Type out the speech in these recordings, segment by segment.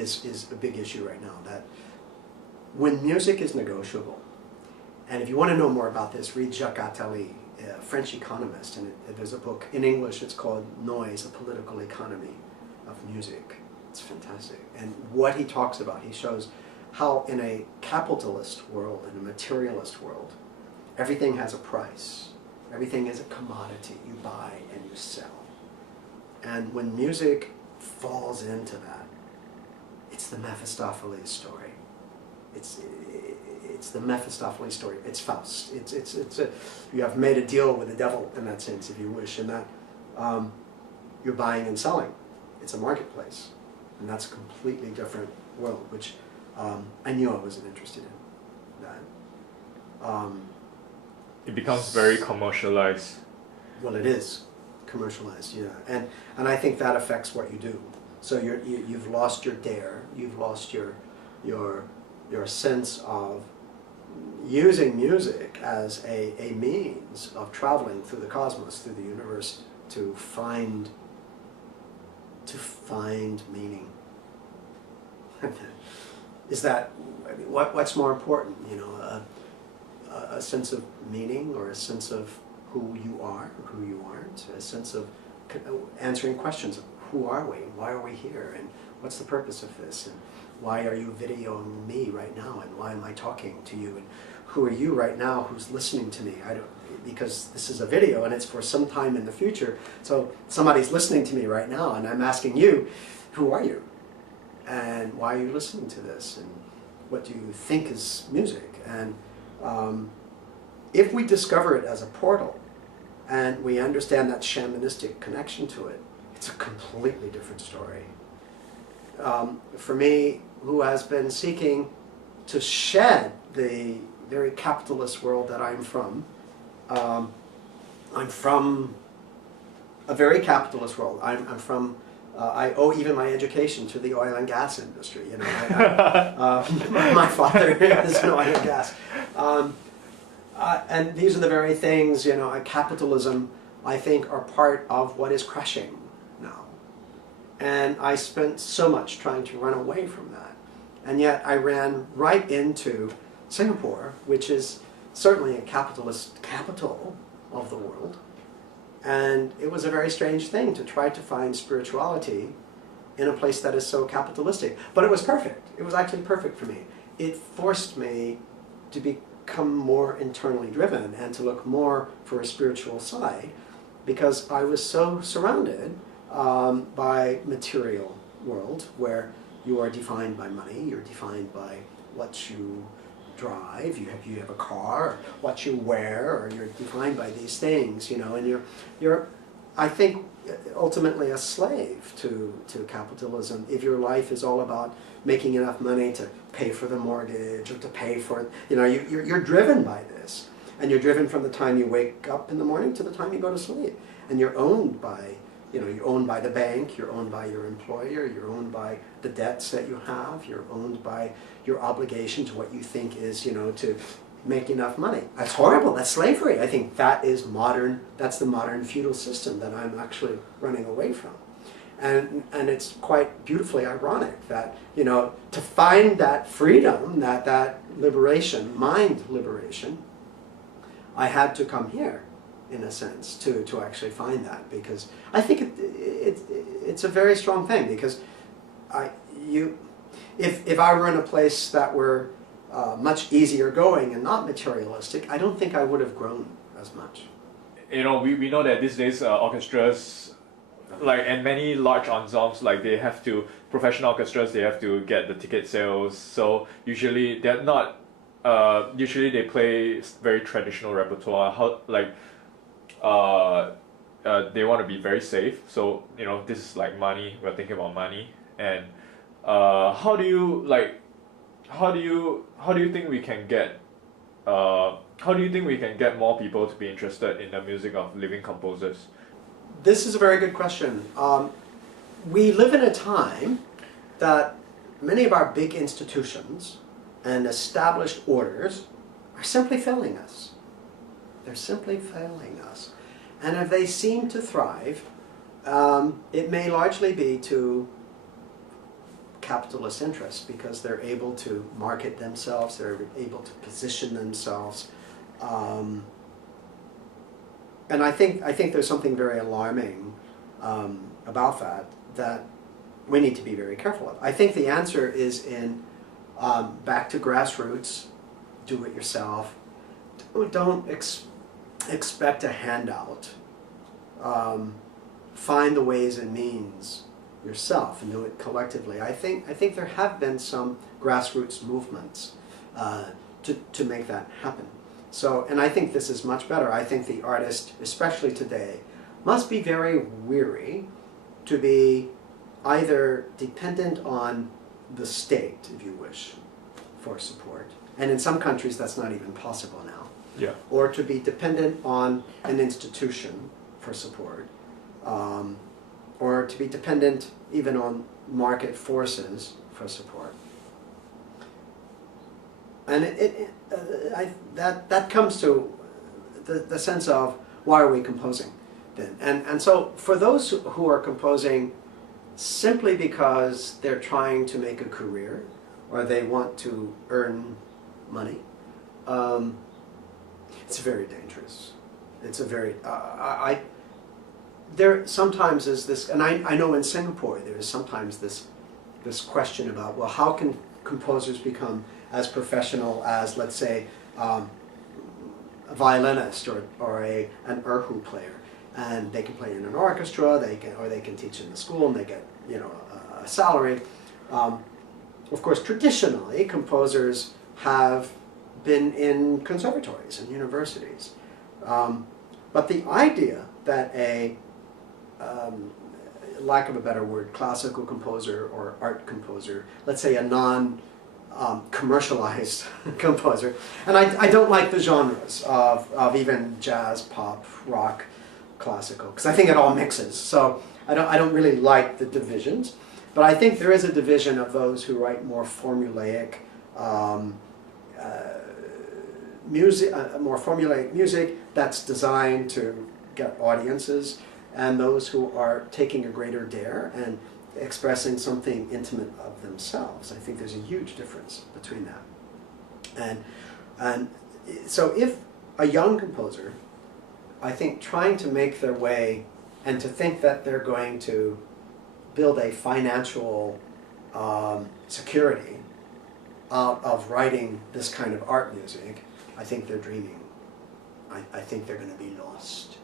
is a big issue right now. That when music is negotiable, and if you want to know more about this, read Jacques Attali, a French economist, and there's a book in English. It's called Noise: A Political Economy of Music. It's fantastic. And what he talks about, he shows how in a capitalist world, in a materialist world, everything has a price. Everything is a commodity. You buy and you sell. And when music falls into that, it's the Mephistopheles story. It's the Mephistopheles story. It's Faust. You have made a deal with the devil in that sense, if you wish, in that you're buying and selling. It's a marketplace. And that's a completely different world, which I knew I wasn't interested in. That. It becomes very commercialized. Well, it is commercialized, yeah, and I think that affects what you do. So you've lost your dare. You've lost your sense of using music as a means of traveling through the cosmos, through the universe, to find meaning. Is that, I mean, what's more important, you know, a sense of meaning, or a sense of who you are or who you aren't, a sense of answering questions of who are we, why are we here, and what's the purpose of this, and why are you videoing me right now, and why am I talking to you, and who are you right now who's listening to me? Because this is a video and it's for some time in the future, so somebody's listening to me right now, and I'm asking you, who are you? And why are you listening to this? And what do you think is music? And if we discover it as a portal, and we understand that shamanistic connection to it, it's a completely different story. For me, who has been seeking to shed the very capitalist world that I'm from a very capitalist world. I'm from I owe even my education to the oil and gas industry. You know, my father is in oil and gas, and these are the very things, you know. Capitalism, I think, are part of what is crashing now. And I spent so much trying to run away from that, and yet I ran right into Singapore, which is certainly a capitalist capital of the world. And it was a very strange thing to try to find spirituality in a place that is so capitalistic. But it was perfect. It was actually perfect for me. It forced me to become more internally driven and to look more for a spiritual side, because I was so surrounded by material world, where you are defined by money, you're defined by what you drive, you have a car, what you wear, or you're defined by these things, you know, and you're I think ultimately a slave to capitalism if your life is all about making enough money to pay for the mortgage or to pay for, you know, you're driven by this, and you're driven from the time you wake up in the morning to the time you go to sleep, and you're owned by, you know, you're owned by the bank, you're owned by your employer, you're owned by the debts that you have, you're owned by your obligation to what you think is, you know, to make enough money. That's horrible, that's slavery. I think that is modern, that's the modern feudal system that I'm actually running away from. And it's quite beautifully ironic that, you know, to find that freedom, that liberation, mind liberation, I had to come here, in a sense, to actually find that, because I think it's a very strong thing, because if I were in a place that were much easier going and not materialistic, I don't think I would have grown as much. You know, we know that these days orchestras, like, and many large ensembles, like, they have to, professional orchestras, they have to get the ticket sales, so usually they're not, usually they play very traditional repertoire, they want to be very safe, so, you know, this is like money, we're thinking about money, and how do you think we can get more people to be interested in the music of living composers? This is a very good question. We live in a time that many of our big institutions and established orders are simply failing us. They're simply failing us. And if they seem to thrive, it may largely be to capitalist interests because they're able to market themselves, they're able to position themselves. And I think there's something very alarming about that we need to be very careful of. I think the answer is in back to grassroots, do it yourself. Don't expect a handout. Find the ways and means yourself and do it collectively. I think there have been some grassroots movements to make that happen. So, and I think this is much better. I think the artist, especially today, must be very weary to be either dependent on the state, if you wish, for support. And in some countries that's not even possible now. Yeah. Or to be dependent on an institution for support. Or to be dependent even on market forces for support. And that comes to the sense of, why are we composing then? And so for those who are composing simply because they're trying to make a career or they want to earn money, it's very dangerous. It's a very, there sometimes is this, and I know in Singapore there is sometimes this question about, well, how can composers become as professional as, let's say, a violinist or an erhu player, and they can play in an orchestra, they can teach in the school and they get a salary. Of course, traditionally, composers have been in conservatories and universities, but the idea that a lack of a better word, classical composer or art composer, let's say a non-commercialized composer. And I don't like the genres of even jazz, pop, rock, classical, because I think it all mixes. So I don't really like the divisions. But I think there is a division of those who write more formulaic music that's designed to get audiences, and those who are taking a greater dare and expressing something intimate of themselves. I think there's a huge difference between that. And so if a young composer, I think, trying to make their way and to think that they're going to build a financial security out of writing this kind of art music, I think they're dreaming. I think they're going to be lost.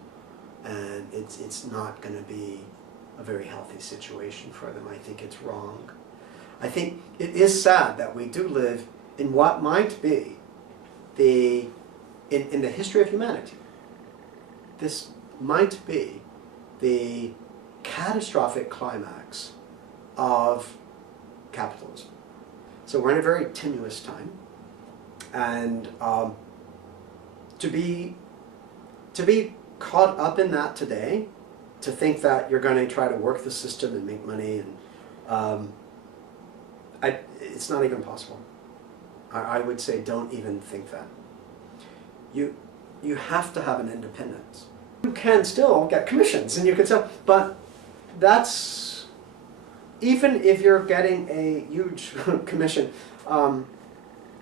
And it's not going to be a very healthy situation for them. I think it's wrong. I think it is sad that we do live in what might be in the history of humanity, this might be the catastrophic climax of capitalism. So we're in a very tenuous time, and to be caught up in that today, to think that you're going to try to work the system and make money, and it's not even possible. I would say don't even think that. You have to have an independence. You can still get commissions and you can sell, but that's, even if you're getting a huge commission,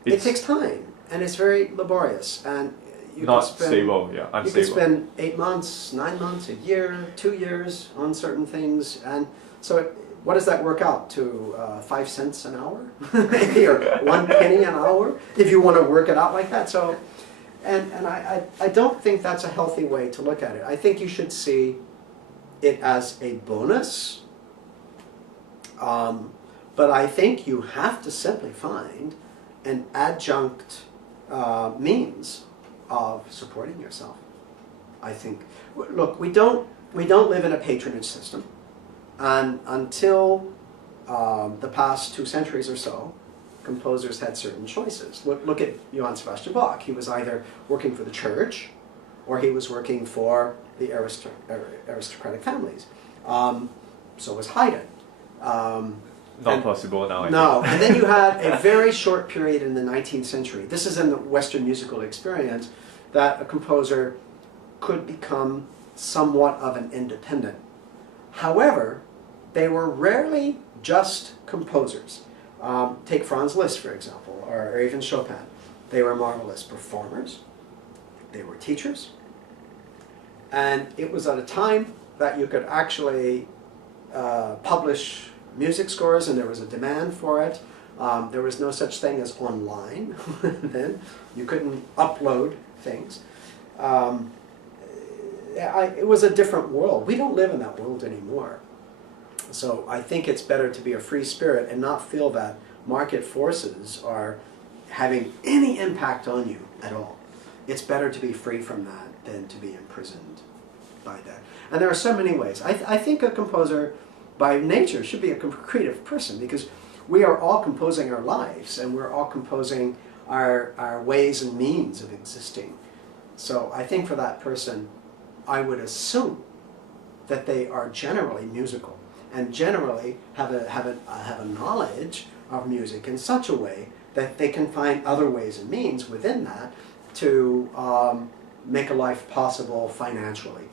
it takes time and it's very laborious, and you not can spend, stable, yeah, unstable. You can spend 8 months, 9 months, a year, 2 years on certain things, and so what does that work out to? 5 cents an hour, maybe, or 1 penny an hour, if you want to work it out like that. So, and I don't think that's a healthy way to look at it. I think you should see it as a bonus, but I think you have to simply find an adjunct means of supporting yourself. I think, look, we don't live in a patronage system, and until the past 2 centuries or so, composers had certain choices. Look at Johann Sebastian Bach. He was either working for the church, or he was working for the aristocratic families. So was Haydn. Not possible now. No, and then you had a very short period in the 19th century. This is in the Western musical experience, that a composer could become somewhat of an independent. However, they were rarely just composers. Take Franz Liszt, for example, or even Chopin. They were marvelous performers. They were teachers. And it was at a time that you could actually publish music scores, and there was a demand for it. There was no such thing as online then. You couldn't upload things. It was a different world. We don't live in that world anymore. So I think it's better to be a free spirit and not feel that market forces are having any impact on you at all. It's better to be free from that than to be imprisoned by that. And there are so many ways. I think a composer by nature should be a creative person, because we are all composing our lives, and we're all composing our ways and means of existing. So I think for that person, I would assume that they are generally musical and generally have a knowledge of music in such a way that they can find other ways and means within that to make a life possible financially.